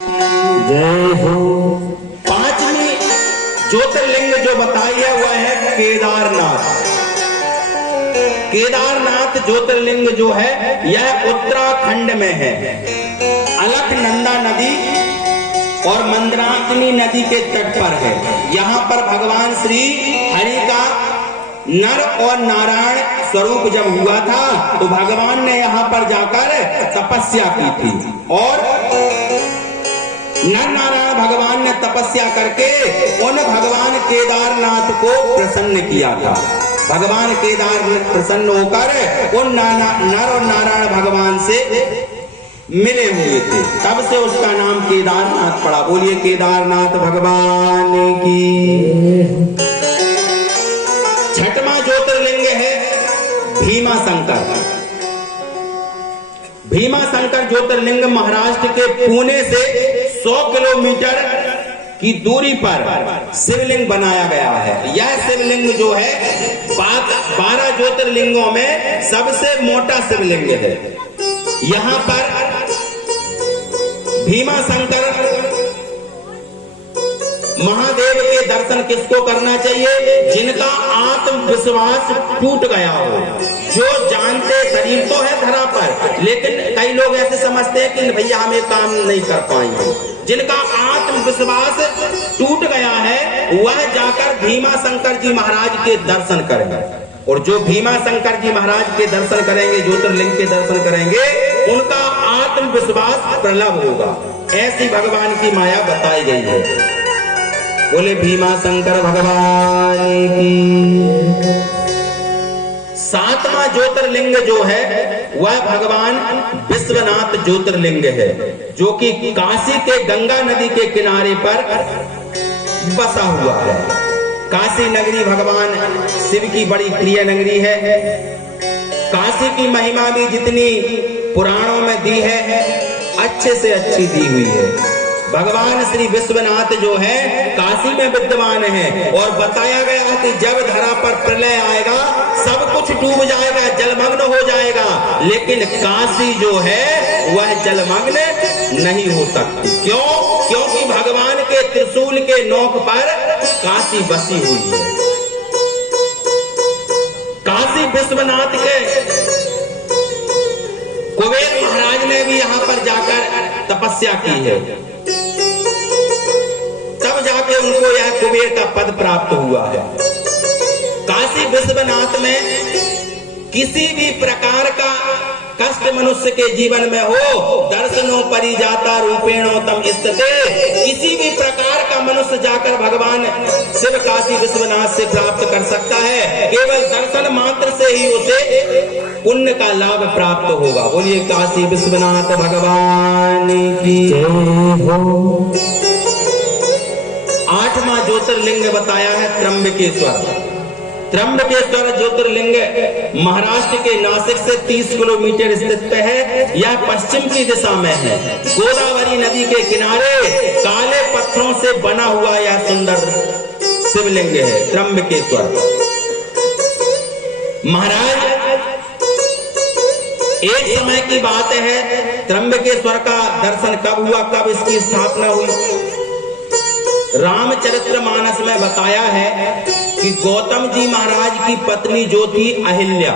जय हो। पांचवी ज्योतिर्लिंग जो बताई है वह है केदारनाथ। केदारनाथ ज्योतिर्लिंग जो है यह उत्तराखंड में है। अलकनंदा नदी और मंदाकिनी नदी के तट पर है। यहाँ पर भगवान श्री हरि का नर और नारायण स्वरूप जब हुआ था तो भगवान ने यहाँ पर जाकर तपस्या की थी और नर नारायण भगवान ने तपस्या करके उन भगवान केदारनाथ को प्रसन्न किया था। भगवान केदारनाथ प्रसन्न होकर उन नर और नारायण भगवान से मिले हुए थे, तब से उसका नाम केदारनाथ पड़ा। बोलिए केदारनाथ भगवान की। छठवां ज्योतिर्लिंग है भीमा शंकर। भीमा शंकर ज्योतिर्लिंग महाराष्ट्र के पुणे से 100 किलोमीटर की दूरी पर शिवलिंग बनाया गया है। यह शिवलिंग जो है 12 ज्योतिर्लिंगों में सबसे मोटा शिवलिंग है। यहाँ पर भीमा शंकर महादेव के दर्शन किसको करना चाहिए? जिनका आत्मविश्वास टूट गया हो, जो जानते शरीर तो है धरा पर, लेकिन कई लोग ऐसे समझते हैं कि भैया हमें काम नहीं कर पाएंगे। जिनका आत्मविश्वास टूट गया है वह जाकर भीमा शंकर जी महाराज के दर्शन करेंगे, और जो भीमा शंकर जी महाराज के दर्शन करेंगे, ज्योतिर्लिंग के दर्शन करेंगे, उनका आत्मविश्वास प्रबल होगा। ऐसी भगवान की माया बताई गई है। बोले भीमा शंकर भगवान की। सातवां ज्योतिर्लिंग जो है वह भगवान विश्वनाथ ज्योतिर्लिंग है, जो कि काशी के गंगा नदी के किनारे पर बसा हुआ है। काशी नगरी भगवान शिव की बड़ी प्रिय नगरी है। काशी की महिमा भी जितनी पुराणों में दी है अच्छे से अच्छी दी हुई है। भगवान श्री विश्वनाथ जो है काशी में विद्यमान है, और बताया गया है कि जब धरा पर प्रलय आएगा सब कुछ डूब जाएगा, जलमग्न हो जाएगा, लेकिन काशी जो है वह जलमग्न नहीं हो सकती। क्यों? क्योंकि भगवान के त्रिशूल के नोक पर काशी बसी हुई है। काशी विश्वनाथ के कुबेर महाराज ने भी यहाँ पर जाकर तपस्या की है, तब जाके उनको यह कुबेर का पद प्राप्त हुआ है। काशी विश्वनाथ में किसी भी प्रकार का कष्ट मनुष्य के जीवन में हो, दर्शनों परिजाता रूपेणोतम स्थिते, किसी भी प्रकार का मनुष्य जाकर भगवान शिव काशी विश्वनाथ से प्राप्त कर सकता है। केवल दर्शन मात्र से ही उसे पुण्य का लाभ प्राप्त होगा। बोलिए काशी विश्वनाथ भगवान की जय हो। आठवां ज्योतिर्लिंग बताया है त्र्यंबकेश्वर। त्र्यंबकेश्वर ज्योतिर्लिंग महाराष्ट्र के नासिक से 30 किलोमीटर स्थित है। यह पश्चिम की दिशा में है। गोदावरी नदी के किनारे काले पत्थरों से बना हुआ यह सुंदर शिवलिंग है त्र्यंबकेश्वर। महाराज एक समय की बात है, त्र्यंबकेश्वर का दर्शन कब हुआ, कब इसकी स्थापना हुई? रामचरितमानस में बताया है कि गौतम जी महाराज की पत्नी जो थी अहिल्या,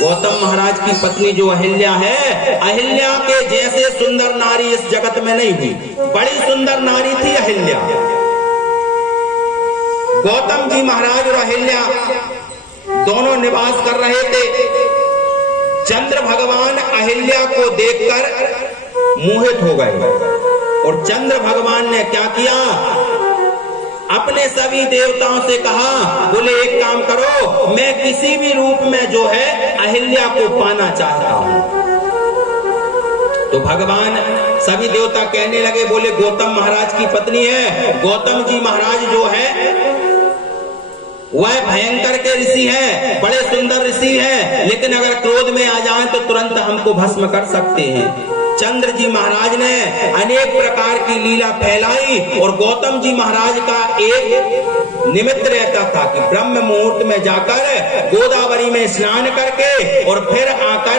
गौतम महाराज की पत्नी जो अहिल्या है, अहिल्या के जैसे सुंदर नारी इस जगत में नहीं हुई। बड़ी सुंदर नारी थी अहिल्या। गौतम जी महाराज और अहिल्या दोनों निवास कर रहे थे। चंद्र भगवान अहिल्या को देखकर मोहित हो गए, और चंद्र भगवान ने क्या किया, अपने सभी देवताओं से कहा, बोले एक काम करो, मैं किसी भी रूप में जो है अहिल्या को पाना चाहता हूं। तो भगवान सभी देवता कहने लगे, बोले गौतम महाराज की पत्नी है। गौतम जी महाराज जो है वह भयंकर के ऋषि हैं, बड़े सुंदर ऋषि हैं, लेकिन अगर क्रोध में आ जाएं तो तुरंत हमको भस्म कर सकते हैं। चंद्र जी महाराज ने अनेक प्रकार की लीला फैलाई, और गौतम जी महाराज का एक निमित्त रहता था कि ब्रह्म मुहूर्त में जाकर गोदावरी में स्नान करके और फिर आकर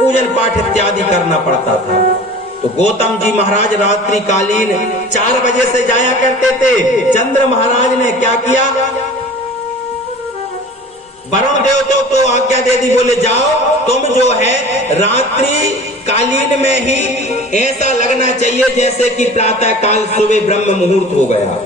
पूजन पाठ इत्यादि करना पड़ता था। तो गौतम जी महाराज रात्रि कालीन 4 बजे से जाया करते थे। चंद्र महाराज ने क्या किया, वरुण देवता को आज्ञा दे दी, बोले जाओ तुम जो है रात्रि कालीन में ही ऐसा लगना चाहिए जैसे कि प्रातः काल सुबह ब्रह्म मुहूर्त हो गया।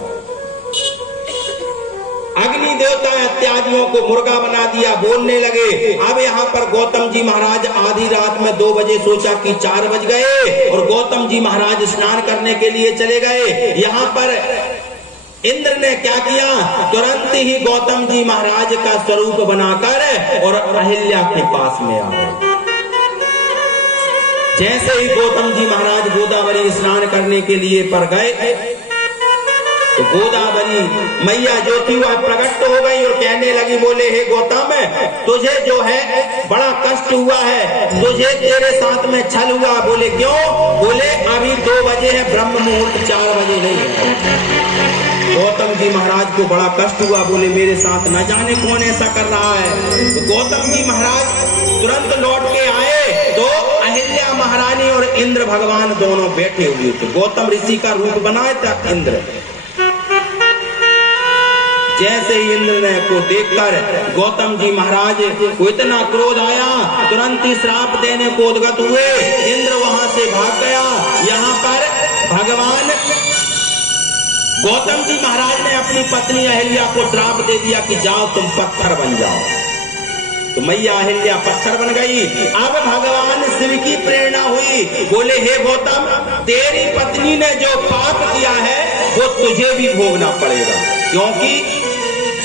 अग्नि देवता इत्यादियों को मुर्गा बना दिया, बोलने लगे। अब यहाँ पर गौतम जी महाराज आधी रात में 2 बजे सोचा कि 4 बज गए और गौतम जी महाराज स्नान करने के लिए चले गए। यहाँ पर इंद्र ने क्या किया, तुरंत ही गौतम जी महाराज का स्वरूप बनाकर और अहिल्या के पास में आ गए। जैसे ही गौतम जी महाराज गोदावरी स्नान करने के लिए पर गए तो गोदावरी मैया जो थी वह प्रकट हो गई और कहने लगी, बोले हे गौतम तुझे जो है बड़ा कष्ट हुआ है, तुझे तेरे साथ में छल हुआ। बोले क्यों, बोले अभी 2 बजे है ब्रह्म मुहूर्त, 4 बजे नहीं है। गौतम जी महाराज को बड़ा कष्ट हुआ, बोले मेरे साथ न जाने कौन ऐसा कर रहा है। तो गौतम जी महाराज तुरंत लौट के आए तो अहिल्या महारानी और इंद्र भगवान दोनों बैठे हुए थे। गौतम ऋषि का रूप बनाया था इंद्र। जैसे ही इंद्र ने को देखकर गौतम जी महाराज को इतना क्रोध आया, तुरंत ही श्राप देने को उद्गत हुए। इंद्र वहां से भाग गया। यहाँ पर भगवान गौतम जी महाराज ने अपनी पत्नी अहिल्या को श्राप दे दिया कि जाओ तुम पत्थर बन जाओ। तो मैया अहिल्या पत्थर बन गई। अब भगवान शिव की प्रेरणा हुई, बोले हे गौतम तेरी पत्नी ने जो पाप किया है वो तुझे भी भोगना पड़ेगा, क्योंकि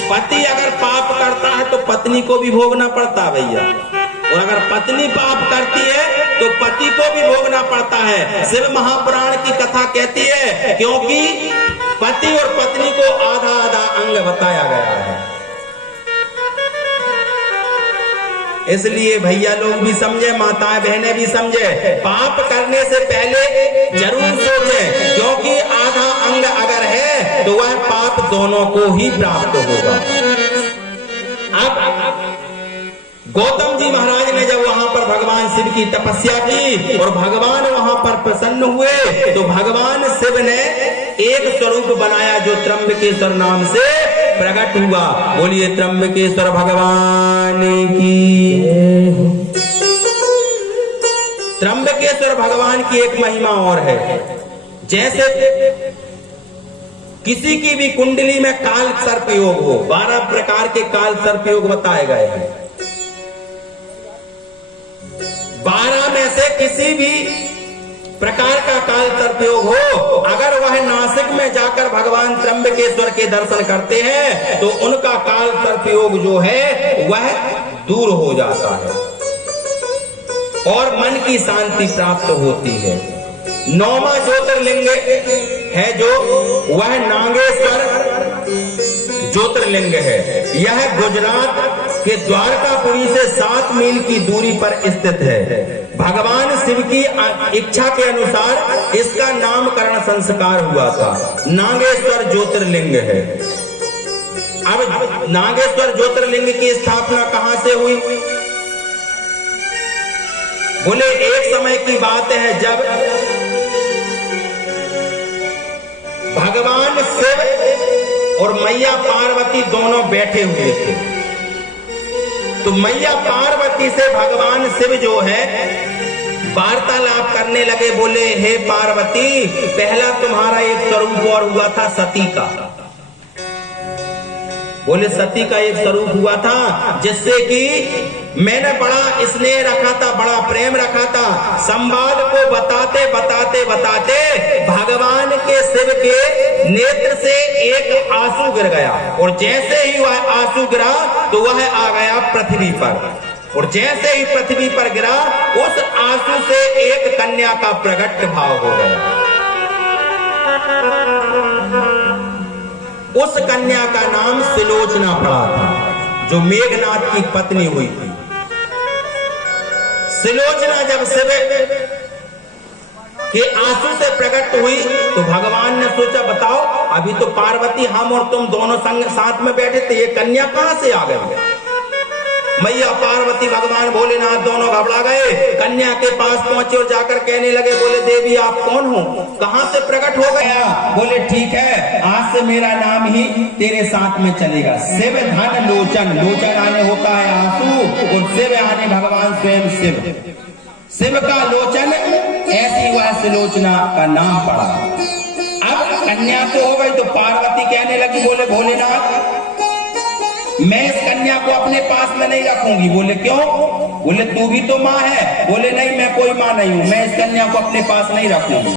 पति अगर पाप करता है तो पत्नी को भी भोगना पड़ता है भैया, और अगर पत्नी पाप करती है तो पति को भी भोगना पड़ता है। शिव महापुराण की कथा कहती है, क्योंकि पति और पत्नी को आधा आधा अंग बताया गया है। इसलिए भैया लोग भी समझे, माताएं बहनें भी समझे, पाप करने से पहले जरूर सोचें, क्योंकि आधा अंग अगर है तो वह पाप दोनों को ही प्राप्त होगा। अब गौतम जी महाराज ने जब वहां पर भगवान शिव की तपस्या की और भगवान वहां पर प्रसन्न हुए तो भगवान शिव ने एक स्वरूप बनाया जो त्र्यंबकेश्वर नाम से प्रकट हुआ। बोलिए त्र्यंबकेश्वर भगवान की। त्र्यंबकेश्वर भगवान की एक महिमा और है, जैसे किसी की भी कुंडली में काल सर्प योग हो, 12 प्रकार के काल सर्प योग बताए गए हैं। 12 में से किसी भी प्रकार का काल सर्प योग हो, अगर वह नासिक में जाकर भगवान त्र्यंबकेश्वर के दर्शन करते हैं तो उनका काल सर्प योग जो है वह दूर हो जाता है और मन की शांति प्राप्त होती है। 9वां ज्योतिर्लिंग है जो वह नागेश्वर ज्योतिर्लिंग है। यह गुजरात के द्वारकापुरी से 7 मील की दूरी पर स्थित है। भगवान शिव की इच्छा के अनुसार इसका नामकरण संस्कार हुआ था। नागेश्वर ज्योतिर्लिंग है। अब नागेश्वर ज्योतिर्लिंग की स्थापना कहां से हुई? बोले एक समय की बात है जब भगवान शिव और मैया पार्वती दोनों बैठे हुए थे। तो मैया पार्वती से भगवान शिव जो है वार्तालाप करने लगे। बोले हे पार्वती, पहला तुम्हारा एक स्वरूप और हुआ था सती का। बोले सती का एक स्वरूप हुआ था जिससे कि मैंने बड़ा स्नेह रखा था, बड़ा प्रेम रखा था। संवाद को बताते बताते बताते भगवान के शिव के नेत्र से एक आंसू गिर गया और जैसे ही वह आंसू गिरा तो वह आ गया पृथ्वी पर और जैसे ही पृथ्वी पर गिरा उस आंसू से एक कन्या का प्रकट भाव हो गया। उस कन्या का नाम सिलोचना पड़ा था जो मेघनाथ की पत्नी हुई थी। सिलोचना जब शिव के आंसू से प्रकट हुई तो भगवान ने सोचा बताओ, अभी तो पार्वती हम और तुम दोनों संग साथ में बैठे थे, ये कन्या कहां से आ गई? मैया पार्वती भगवान भोलेनाथ दोनों घबरा गए। कन्या के पास पहुंचे और जाकर कहने लगे, बोले देवी आप कौन हो, कहां से प्रकट हो गया? बोले ठीक है, आज से मेरा नाम ही तेरे साथ में चलेगा, शिव धन लोचन। लोचन आने होता है आंसू और शिव आने भगवान स्वयं शिव। शिव का लोचन, ऐसी वह सुलोचना का नाम पड़ा। अब कन्या तो हो गई, तो पार्वती कहने लगी, बोले भोलेनाथ मैं इस कन्या को अपने पास में नहीं रखूंगी। बोले क्यों? बोले तू भी तो माँ है। बोले नहीं, मैं कोई माँ नहीं हूं, मैं इस कन्या को अपने पास नहीं रखूंगी।